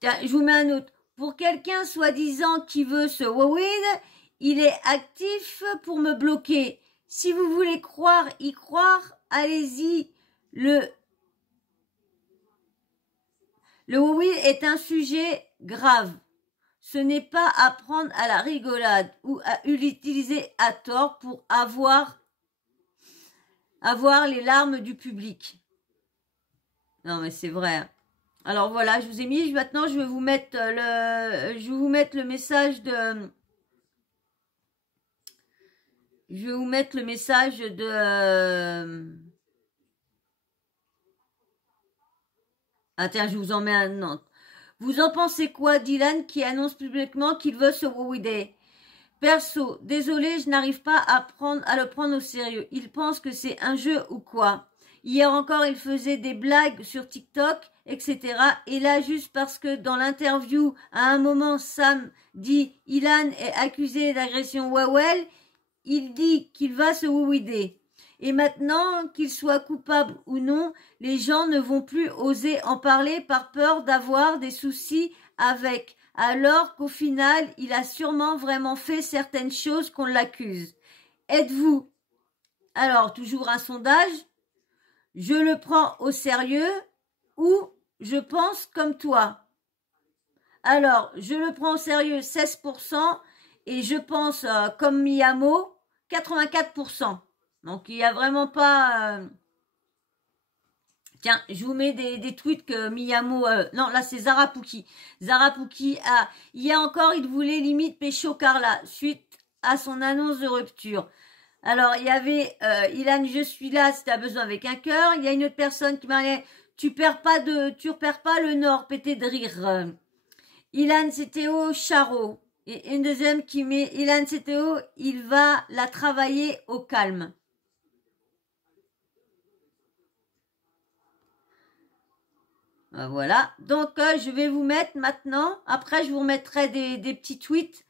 Tiens, je vous mets un autre. Pour quelqu'un soi-disant qui veut se wawid, il est actif pour me bloquer. Si vous voulez y croire, allez-y. Le wawid est un sujet grave. Ce n'est pas à prendre à la rigolade ou à l'utiliser à tort pour avoir les larmes du public. Non mais c'est vrai. Alors voilà, je vous ai mis. Maintenant, je vais vous mettre le message de. Je vais vous mettre le message de. Ah tiens, je vous en mets un autre. Vous en pensez quoi, Dylan, qui annonce publiquement qu'il veut se wawider? Perso, désolé, je n'arrive pas à le prendre au sérieux. Il pense que c'est un jeu ou quoi? Hier encore, il faisait des blagues sur TikTok, etc. Et là, juste parce que dans l'interview, à un moment, Sam dit « Ilan est accusé d'agression Wawel », il dit qu'il va se wawider. Et maintenant, qu'il soit coupable ou non, les gens ne vont plus oser en parler par peur d'avoir des soucis avec, alors qu'au final, il a sûrement vraiment fait certaines choses qu'on l'accuse. Êtes-vous? Alors, toujours un sondage. Je le prends au sérieux ou je pense comme toi? Alors, je le prends au sérieux 16% et je pense comme Miyamo 84%. Donc, il n'y a vraiment pas... Tiens, je vous mets des tweets que Miyamo... non, là, c'est Zara Pouki. Zara Pouki a... Hier encore, il voulait limite pécho Carla suite à son annonce de rupture. Alors, il y avait Ilan, je suis là si tu as besoin avec un cœur. Il y a une autre personne qui m'a dit, tu repères pas le nord, pété de rire. Ilan, c'était au Charo. Et une deuxième qui met, Ilan, c'était au, il va la travailler au calme. Voilà. Donc, je vais vous mettre maintenant, après je vous remettrai des petits tweets.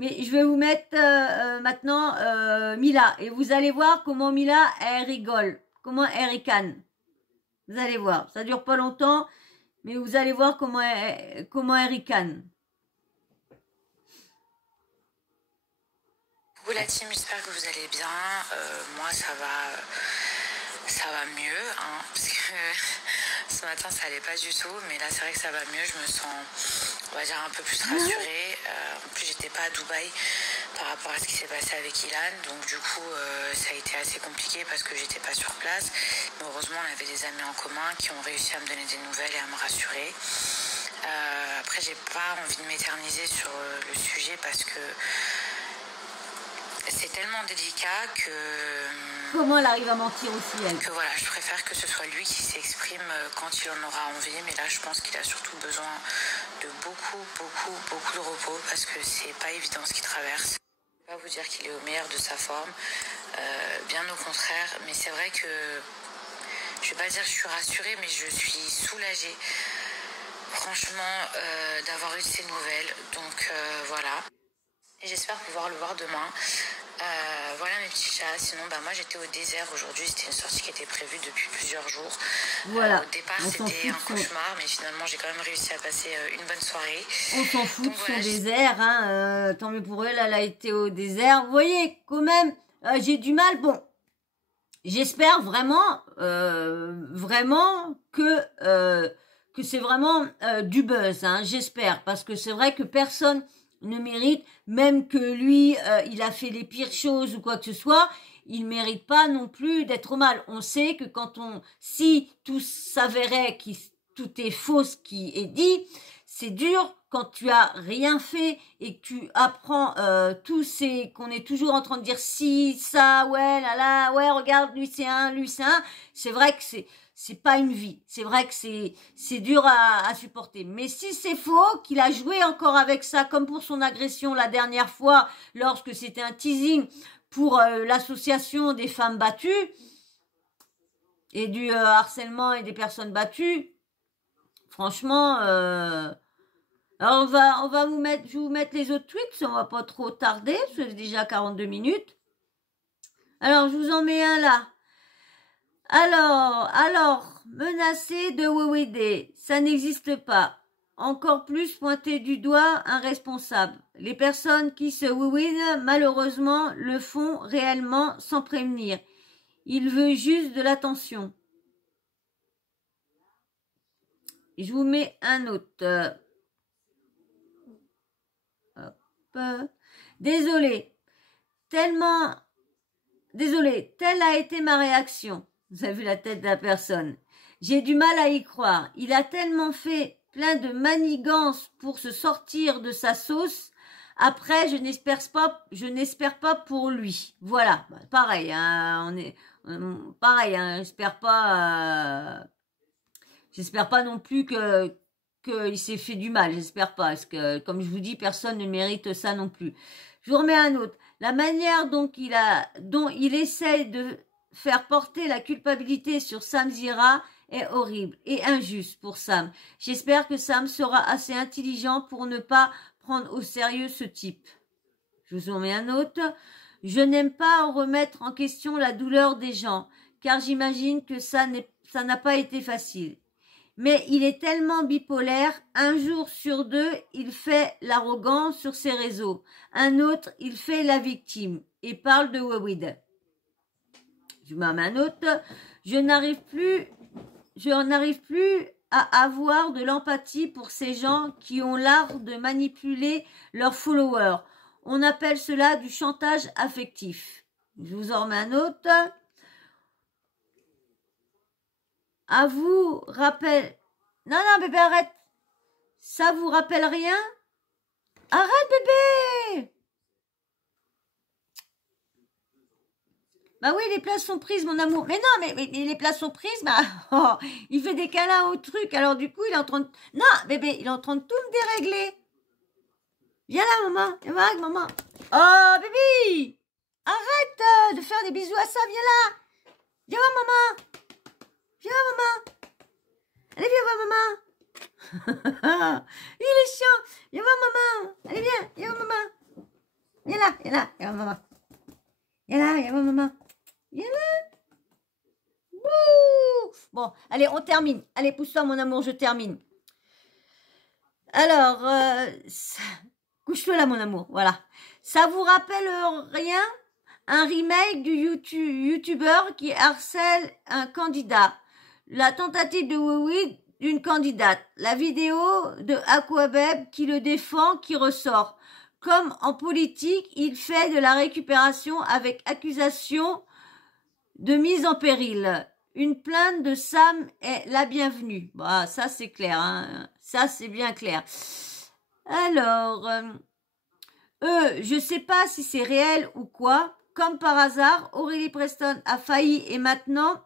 Mais je vais vous mettre maintenant Mila. Et vous allez voir comment Mila, elle rigole. Comment elle ricane. Vous allez voir. Ça dure pas longtemps. Mais vous allez voir comment elle ricane. Coucou la team, j'espère que vous allez bien. Moi, ça va mieux. Hein, parce que ce matin, ça allait pas du tout. Mais là, c'est vrai que ça va mieux. Je me sens, on va dire, un peu plus rassurée. En plus, j'étais pas à Dubaï par rapport à ce qui s'est passé avec Ilan. Donc, du coup, ça a été assez compliqué parce que j'étais pas sur place. Mais heureusement, on avait des amis en commun qui ont réussi à me donner des nouvelles et à me rassurer. Après, j'ai pas envie de m'éterniser sur le sujet parce que c'est tellement délicat que... Comment elle arrive à mentir aussi, elle? Que voilà, je préfère que ce soit lui qui s'exprime quand il en aura envie. Mais là, je pense qu'il a surtout besoin de beaucoup de repos parce que c'est pas évident ce qu'il traverse. Je ne vais pas vous dire qu'il est au meilleur de sa forme, bien au contraire. Mais c'est vrai que, je vais pas dire que je suis rassurée, mais je suis soulagée, franchement, d'avoir eu ces nouvelles. Donc voilà. Et j'espère pouvoir le voir demain. Voilà mes petits chats. Sinon, moi j'étais au désert aujourd'hui. C'était une sortie qui était prévue depuis plusieurs jours. Voilà. Au départ, c'était un cauchemar, mais finalement, j'ai quand même réussi à passer une bonne soirée. On s'en fout de son désert. Hein, tant mieux pour elle, elle a été au désert. Vous voyez, quand même, j'ai du mal. Bon, j'espère vraiment que c'est vraiment du buzz. Hein, j'espère, parce que c'est vrai que personne ne mérite, même que lui, il a fait les pires choses ou quoi que ce soit, il mérite pas non plus d'être mal. On sait que si tout s'avérait que tout est faux ce qui est dit, c'est dur quand tu as rien fait et que tu apprends qu'on est toujours en train de dire si, ça, ouais, là, ouais, regarde, lui c'est un. C'est vrai que c'est pas une vie. C'est vrai que c'est dur à supporter. Mais si c'est faux, qu'il a joué encore avec ça, comme pour son agression la dernière fois, lorsque c'était un teasing pour l'association des femmes battues et du harcèlement et des personnes battues, franchement, alors je vais vous mettre les autres tweets, on va pas trop tarder, c'est déjà 42 minutes. Alors, je vous en mets un là. Alors, menacé de WWD, ça n'existe pas. Encore plus pointer du doigt un responsable. Les personnes qui se WWD, malheureusement, le font réellement sans prévenir. Il veut juste de l'attention. Je vous mets un autre. Hop. Désolé, telle a été ma réaction. Vous avez vu la tête de la personne. J'ai du mal à y croire. Il a tellement fait plein de manigances pour se sortir de sa sauce. Après, je n'espère pas pour lui. Voilà, pareil. Hein, pareil. Hein, j'espère pas non plus qu'il s'est fait du mal. J'espère pas, parce que comme je vous dis, personne ne mérite ça non plus. Je vous remets un autre. La manière dont il essaie de faire porter la culpabilité sur Sam Zira est horrible et injuste pour Sam. J'espère que Sam sera assez intelligent pour ne pas prendre au sérieux ce type. Je vous en mets un autre. Je n'aime pas remettre en question la douleur des gens, car j'imagine que ça n'a pas été facile. Mais il est tellement bipolaire, un jour sur deux, il fait l'arrogant sur ses réseaux. Un autre, il fait la victime et parle de WWD. Je m'en mets un autre. Je n'arrive plus à avoir de l'empathie pour ces gens qui ont l'art de manipuler leurs followers. On appelle cela du chantage affectif. Je vous en remets un autre. À vous rappelle... Non, bébé, arrête. Ça vous rappelle rien? Arrête, bébé. Bah oui, les places sont prises, mon amour. Mais non, mais les places sont prises, bah, oh, il fait des câlins au truc, alors du coup, il est en train de... Non, bébé, il est en train de tout me dérégler. Viens là, maman. Viens voir avec maman. Oh, bébé, arrête de faire des bisous à ça, viens là. Viens voir maman. Viens voir maman. Allez, viens voir maman. Il est chiant. Viens voir maman. Allez, viens voir maman. Viens là, viens voir maman. Viens là, viens voir maman. Viens là. Wouh. Bon, allez, on termine. Allez, pousse-toi, mon amour, je termine. Alors, couche-toi là, mon amour, voilà. Ça vous rappelle rien? Un remake du youtubeur qui harcèle un candidat. La tentative de oui d'une candidate. La vidéo de Aquabeb qui le défend, qui ressort. Comme en politique, il fait de la récupération avec accusation de mise en péril. Une plainte de Sam est la bienvenue. Bah, ça c'est clair, hein. Ça c'est bien clair. Alors, je sais pas si c'est réel ou quoi. Comme par hasard, Aurélie Preston a failli et maintenant,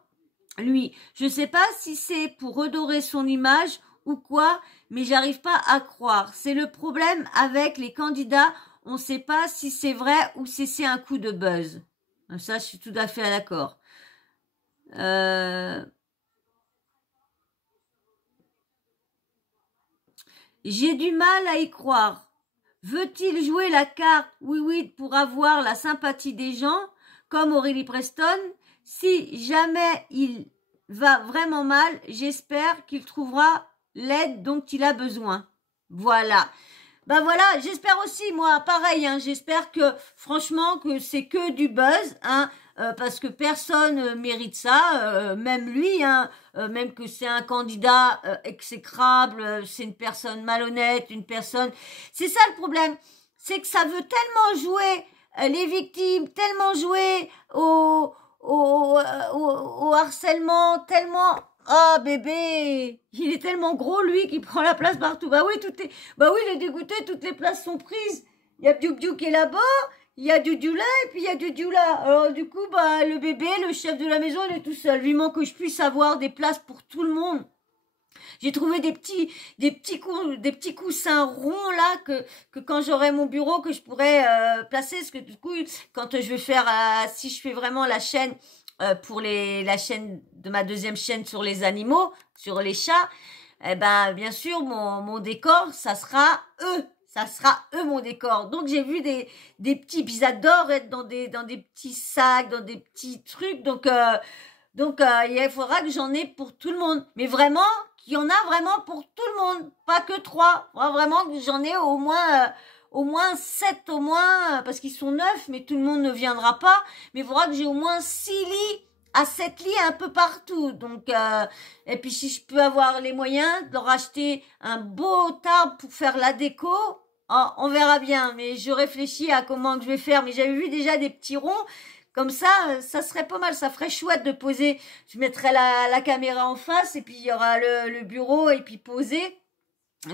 lui, je sais pas si c'est pour redorer son image ou quoi, mais j'arrive pas à croire. C'est le problème avec les candidats, on sait pas si c'est vrai ou si c'est un coup de buzz. Ça, je suis tout à fait d'accord. J'ai du mal à y croire. Veut-il jouer la carte oui pour avoir la sympathie des gens, comme Aurélie Preston? Si jamais il va vraiment mal, j'espère qu'il trouvera l'aide dont il a besoin. Voilà. Ben voilà, j'espère aussi, moi, pareil, hein, j'espère que, franchement, que c'est que du buzz, hein, parce que personne mérite ça, même lui, hein, même que c'est un candidat exécrable, c'est une personne malhonnête, une personne... C'est ça le problème, c'est que ça veut tellement jouer les victimes, tellement jouer au harcèlement, tellement... Ah, bébé, il est tellement gros, lui, qui prend la place partout. Bah oui, il est dégoûté, toutes les places sont prises. Il y a Biou qui est là-bas, il y a Dudu là, et puis il y a Dudu là. Alors, du coup, bah, le bébé, le chef de la maison, il est tout seul. Vivement que je puisse avoir des places pour tout le monde. J'ai trouvé des petits coussins ronds là que quand j'aurai mon bureau que je pourrais placer, parce que du coup quand je vais faire si je fais vraiment la chaîne pour la chaîne de ma deuxième chaîne sur les animaux, sur les chats, eh ben bien sûr mon décor ça sera eux mon décor. Donc j'ai vu des petits, ils adorent être dans des petits sacs, dans des petits trucs, donc il faudra que j'en ai pour tout le monde, mais vraiment qu'il y en a vraiment pour tout le monde, pas que 3. Vraiment que j'en ai au moins 7 au moins, parce qu'ils sont 9, mais tout le monde ne viendra pas. Mais il faudra que j'ai au moins 6 lits à 7 lits un peu partout. Donc, et puis si je peux avoir les moyens de leur acheter un beau table pour faire la déco, on verra bien. Mais je réfléchis à comment que je vais faire. Mais j'avais vu déjà des petits ronds. Comme ça serait pas mal, ça ferait chouette de poser. Je mettrais la caméra en face et puis il y aura le bureau et puis poser.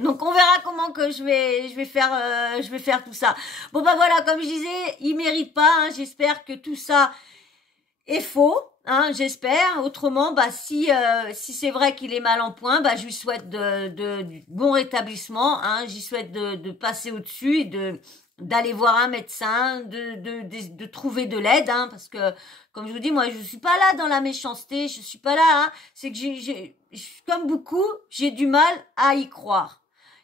Donc on verra comment que je vais faire tout ça. Bon bah voilà, comme je disais, il mérite pas. Hein, j'espère que tout ça est faux. Hein, j'espère. Autrement, bah si c'est vrai qu'il est mal en point, bah je lui souhaite du bon rétablissement. Hein, j'y souhaite de passer au-dessus et d'aller voir un médecin, de trouver de l'aide, hein, parce que, comme je vous dis, moi, je suis pas là dans la méchanceté, je suis pas là, hein, c'est que comme beaucoup, j'ai du mal à y croire.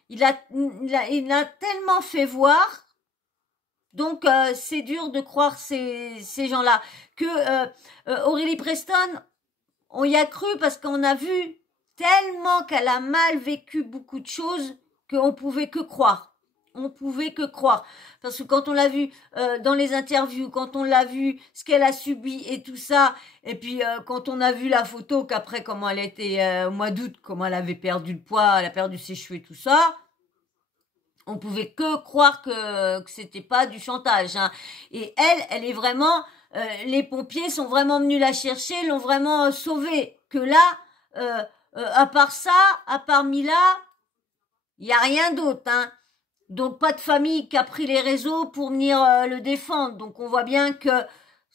Il a tellement fait voir, donc c'est dur de croire ces gens-là. Que Aurélie Preston, on y a cru parce qu'on a vu tellement qu'elle a mal vécu beaucoup de choses qu'on pouvait que croire. On pouvait que croire. Parce que quand on l'a vu dans les interviews, quand on l'a vu ce qu'elle a subi et tout ça, et puis quand on a vu la photo qu'après comment elle était au mois d'août, comment elle avait perdu le poids, elle a perdu ses cheveux et tout ça, on pouvait que croire que c'était pas du chantage. Hein. Et elle est vraiment... les pompiers sont vraiment venus la chercher, l'ont vraiment sauvée. Que là, à part ça, à part Mila, il y a rien d'autre, hein. Donc pas de famille qui a pris les réseaux pour venir le défendre. Donc on voit bien que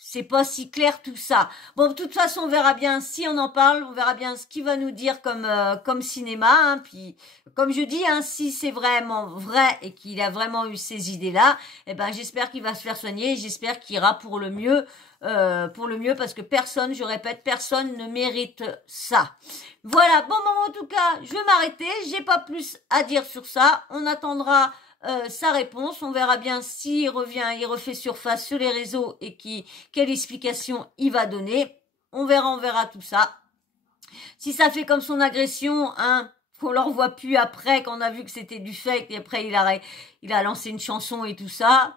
c'est pas si clair tout ça. Bon, de toute façon, on verra bien si on en parle, on verra bien ce qu'il va nous dire comme cinéma. Hein. Puis, comme je dis, hein, si c'est vraiment vrai et qu'il a vraiment eu ces idées-là, eh ben, j'espère qu'il va se faire soigner. J'espère qu'il ira pour le mieux parce que personne, je répète, personne ne mérite ça. Voilà. Bon, en tout cas, je vais m'arrêter. J'ai pas plus à dire sur ça. On attendra sa réponse. On verra bien s'il revient, il refait surface sur les réseaux et quelle explication il va donner. On verra tout ça. Si ça fait comme son agression, hein, qu'on le revoit plus après, qu'on a vu que c'était du fake, et après il a lancé une chanson et tout ça.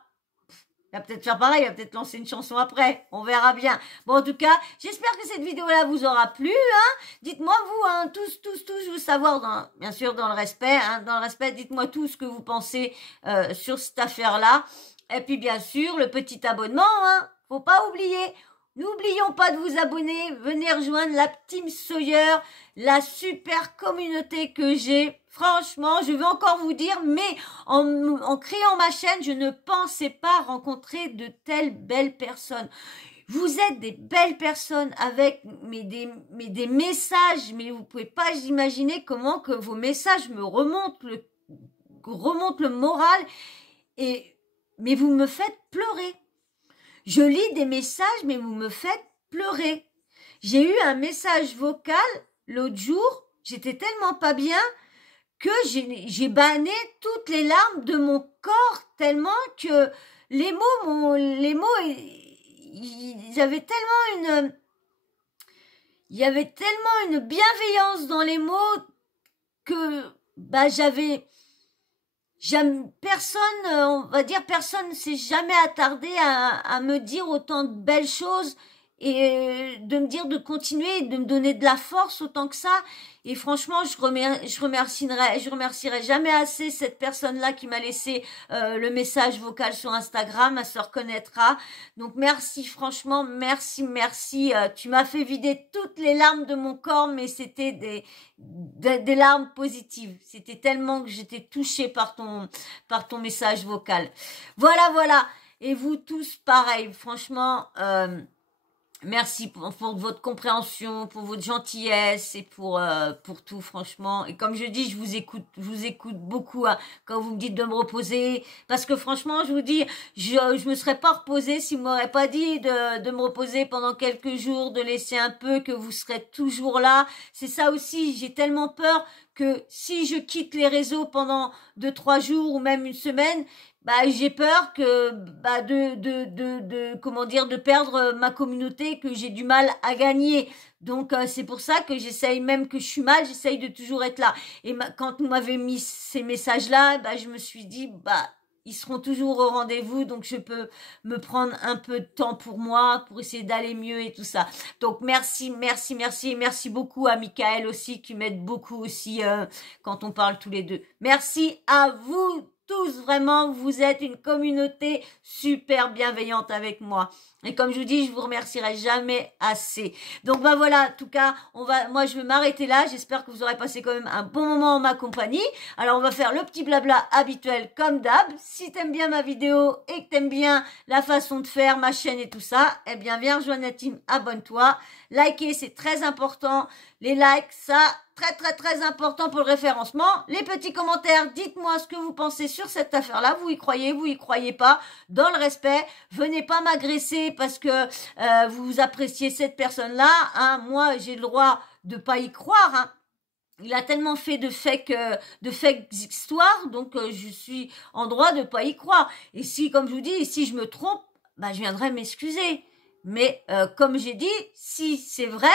Il va peut-être faire pareil, il va peut-être lancer une chanson après. On verra bien. Bon, en tout cas, j'espère que cette vidéo-là vous aura plu. Hein. Dites-moi, vous, hein, tous, je veux savoir, bien sûr, dans le respect. Hein, dans le respect, dites-moi tout ce que vous pensez sur cette affaire-là. Et puis, bien sûr, le petit abonnement. Hein, faut pas oublier. N'oublions pas de vous abonner. Venez rejoindre la Team Sawyer, la super communauté que j'ai. Franchement, je veux encore vous dire, mais en créant ma chaîne, je ne pensais pas rencontrer de telles belles personnes. Vous êtes des belles personnes avec des messages, mais vous pouvez pas imaginer comment que vos messages me remontent le moral. Mais vous me faites pleurer. Je lis des messages, mais vous me faites pleurer. J'ai eu un message vocal l'autre jour, j'étais tellement pas bien que j'ai banné toutes les larmes de mon corps tellement que les mots, il y avait tellement une bienveillance dans les mots que personne, on va dire, personne ne s'est jamais attardé à me dire autant de belles choses et de me dire de continuer, de me donner de la force autant que ça. Et franchement, je remercierai jamais assez cette personne-là qui m'a laissé le message vocal sur Instagram. Elle se reconnaîtra. Donc merci, franchement, merci. Tu m'as fait vider toutes les larmes de mon corps, mais c'était des larmes positives. C'était tellement que j'étais touchée par ton message vocal. Voilà. Et vous tous, pareil. Franchement, merci pour votre compréhension, pour votre gentillesse et pour tout, franchement. Et comme je dis, je vous écoute beaucoup hein, quand vous me dites de me reposer. Parce que franchement, je vous dis, je me serais pas reposée si vous m'aurez pas dit de me reposer pendant quelques jours, de laisser un peu, que vous serez toujours là. C'est ça aussi, j'ai tellement peur que si je quitte les réseaux pendant 2-3 jours ou même une semaine, j'ai peur que de perdre ma communauté que j'ai du mal à gagner. Donc c'est pour ça que j'essaye, même que je suis mal, j'essaye de toujours être là. Et quand vous m'avez mis ces messages-là, je me suis dit ils seront toujours au rendez-vous, donc je peux me prendre un peu de temps pour moi, pour essayer d'aller mieux et tout ça. Donc merci, et merci beaucoup à Michael aussi, qui m'aide beaucoup aussi quand on parle tous les deux. Merci à vous tous, vraiment, vous êtes une communauté super bienveillante avec moi. Et comme je vous dis, je vous remercierai jamais assez. Donc voilà, en tout cas, moi je vais m'arrêter là. J'espère que vous aurez passé quand même un bon moment en ma compagnie. Alors on va faire le petit blabla habituel comme d'hab. Si t'aimes bien ma vidéo et que t'aimes bien la façon de faire, ma chaîne et tout ça, eh bien viens rejoindre la team, abonne-toi. Likez, c'est très important. Les likes, ça, très important pour le référencement. Les petits commentaires, dites-moi ce que vous pensez sur cette affaire-là. Vous y croyez pas. Dans le respect, venez pas m'agresser parce que vous appréciez cette personne-là. Hein. Moi, j'ai le droit de pas y croire. Hein. Il a tellement fait de fake histoires, donc je suis en droit de pas y croire. Et si, comme je vous dis, si je me trompe, je viendrai m'excuser. Mais comme j'ai dit, si c'est vrai,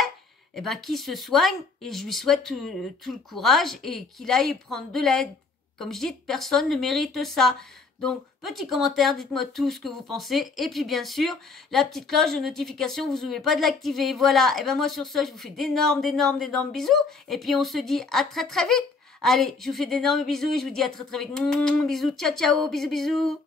qu'il se soigne et je lui souhaite tout le courage et qu'il aille prendre de l'aide. Comme je dis, personne ne mérite ça. Donc, petit commentaire, dites-moi tout ce que vous pensez. Et puis, bien sûr, la petite cloche de notification, vous n'oubliez pas de l'activer. Voilà. Et moi, sur ce, je vous fais d'énormes bisous. Et puis, on se dit à très vite. Allez, je vous fais d'énormes bisous et je vous dis à très vite. Bisous, ciao, bisous.